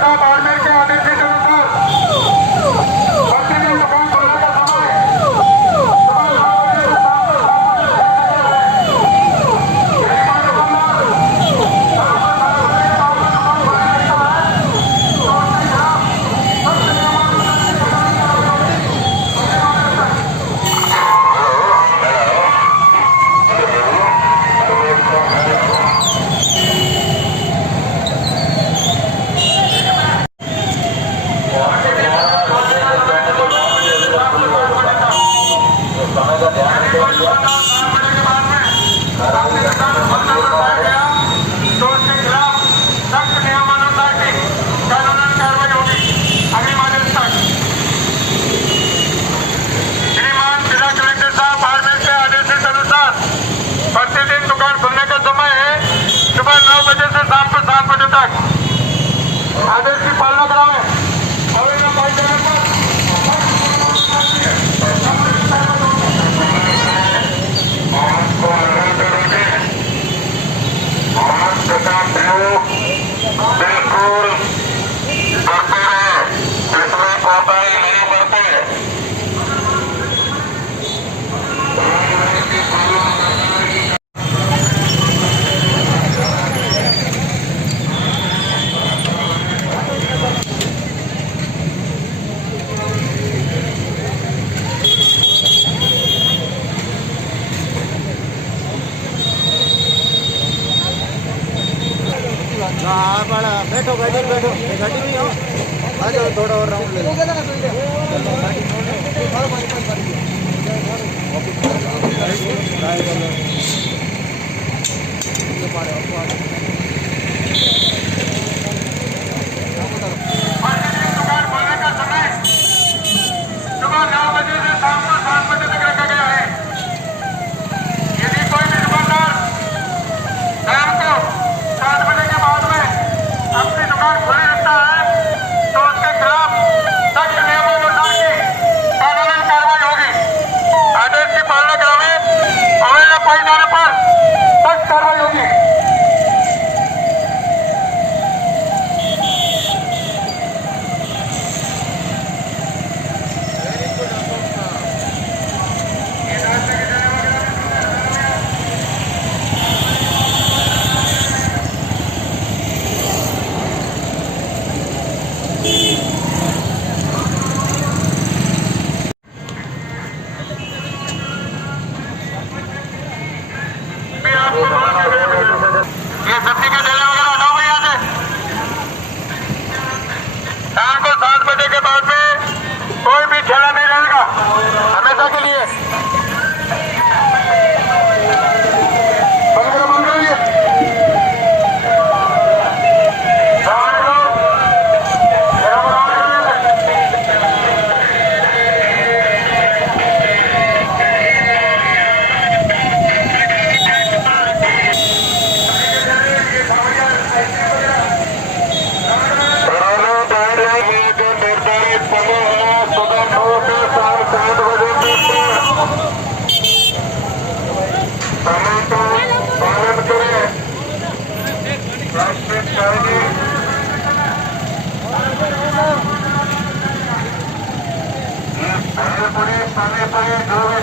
साहब आर्डर के आदेश के अनुसार प्रतिदिन दुकान खुलने का समय सुबह 9 बजे से शाम को 7 बजे तक आदेश की पालना करावें। अवेला पाइपलाइन बड़ा बैठो गाड़ी बैठो गाड़ी में आओ आ जाओ थोड़ा और राउंड ले लो दुकान खोलने का समय सुबह 9 बजे से शाम को 7 बजे तक रखा गया है। यदि कोई भी दुकानदार शाम को 7 बजे के बाद में अपनी दुकान खुली रखता है तो उसके खिलाफ सख्त नियमानुसार की कानूनी कार्रवाई होगी। आदेश की पालना करावे, अवेला पाए जाने पर सख्त कार्रवाई होगी। ये सब्जी के ठेले वगैरह हटाओ भाई यहाँ से। शाम को 7 बजे के बाद में कोई भी ठेला नहीं रहेगा हमेशा के लिए। बंद करिए। समय पर जो